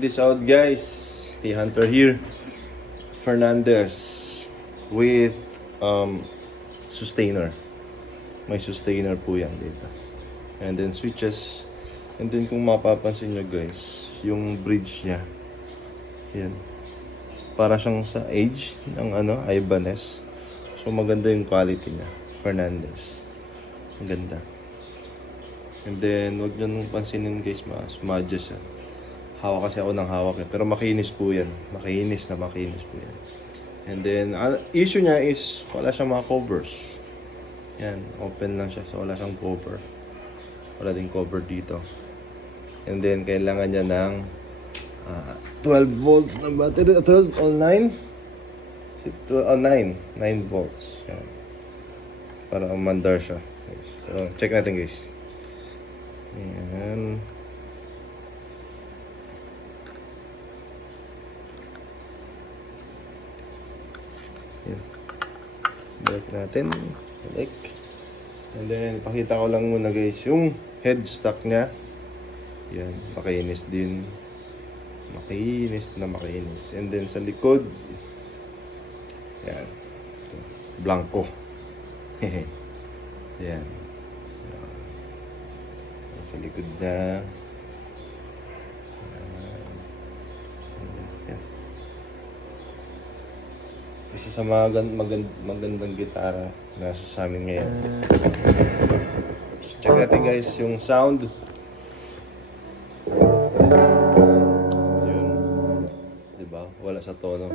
This out guys, the Hunter here, Fernandez with sustainer. May sustainer po yan dito. And then switches. And then kung mapapansin nyo guys, yung bridge niya. Yan. Para siyang sa age ng Ibanez. So maganda yung quality niya. Fernandez. Maganda. And then wag nyo nung pansinin guys, smudges yan. Hawak kasi ako ng hawak eh. Pero makinis po yan. Makinis po yan. And then, issue niya is wala siyang mga covers. Yan, open lang siya. So, wala siyang cover. Wala din cover dito. And then, kailangan niya ng 12 volts na battery. 12 o 9? 9. 9 volts. Yan. Para umandar siya. So, check natin guys. Yan. Balik natin. Balik. And then, pakita ko lang muna guys yung headstock niya. Yan. Makinis din. Makinis na makinis. And then, sa likod. Yan. Ito. Blanco. Yan. Sa likod niya. Isa sa magandang gitara nasa sa amin ngayon. Check natin guys yung sound. Yun. Diba? Wala sa tono.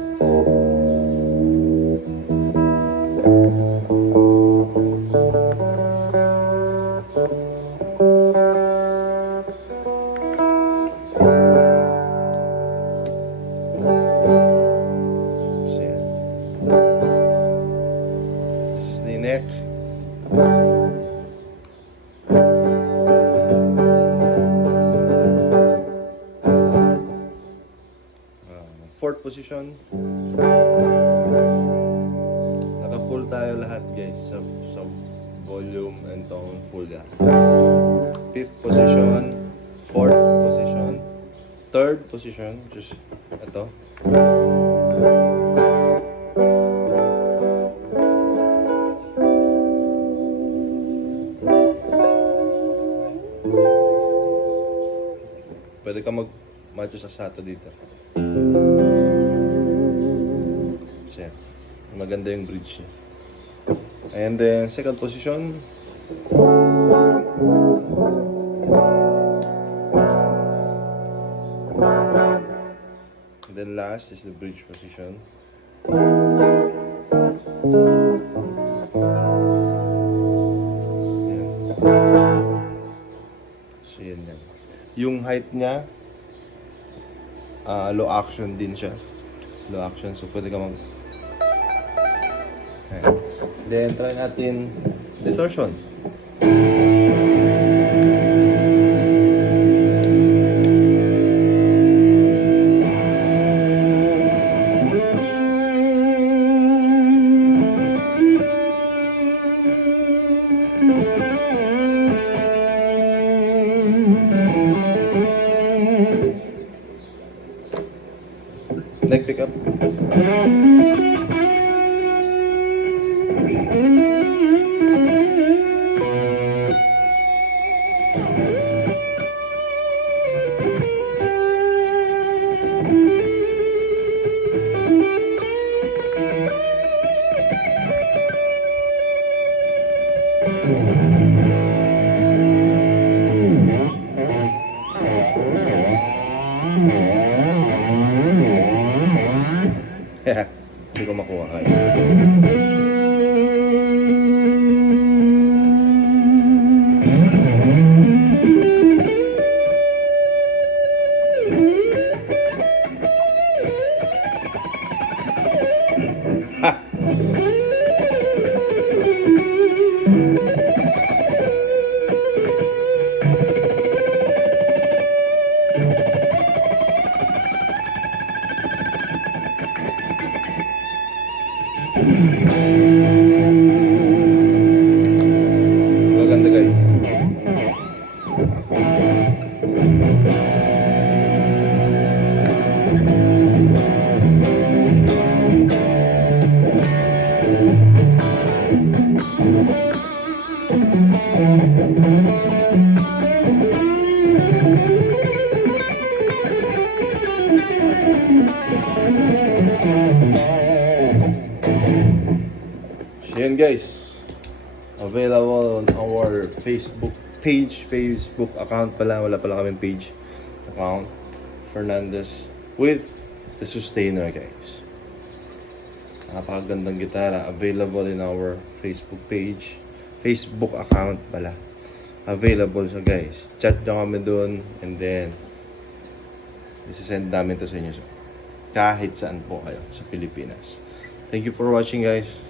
Neck. Fourth position. Naka full tayo lahat guys sa volume and tone full yan. Fifth position, fourth position, third position, just ito. Pwede ka mag-match sa sato dito. Siya. Maganda yung bridge niya. And then, second position. And then last is the bridge position. Yan. So, yan yan. Yung height niya, low action din siya. Low action, so pwede ka mag... Ayan. Then, try natin distortion. Neck pickup. Hindi ko makuha guys. Maganda guys. Yun guys, available on our Facebook page, Facebook account pala. Wala pala kaming page account. Fernandez with the Sustainer guys. Napakagandang gitara. Available in our Facebook page. Facebook account pala. Available siya guys. Chat nyo kami doon and then isisend namin to sa inyo kahit saan po kayo sa Pilipinas. Thank you for watching guys.